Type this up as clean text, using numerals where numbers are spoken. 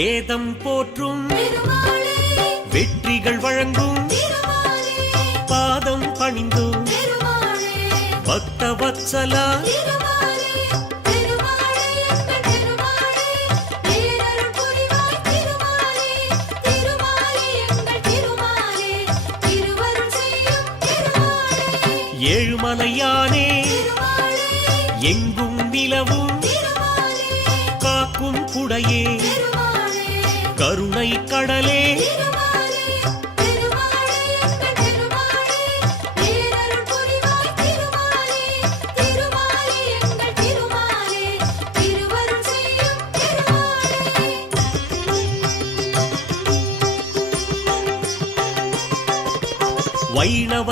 வேதம் போற்றும் வெற்றிகள் வழங்கும் பாதம் பணிந்தோம் பக்த வத்சலா ஏழுமலையானே எங்கும் நிலவும் காக்கும் குடையே கருணை கடலே வைணவ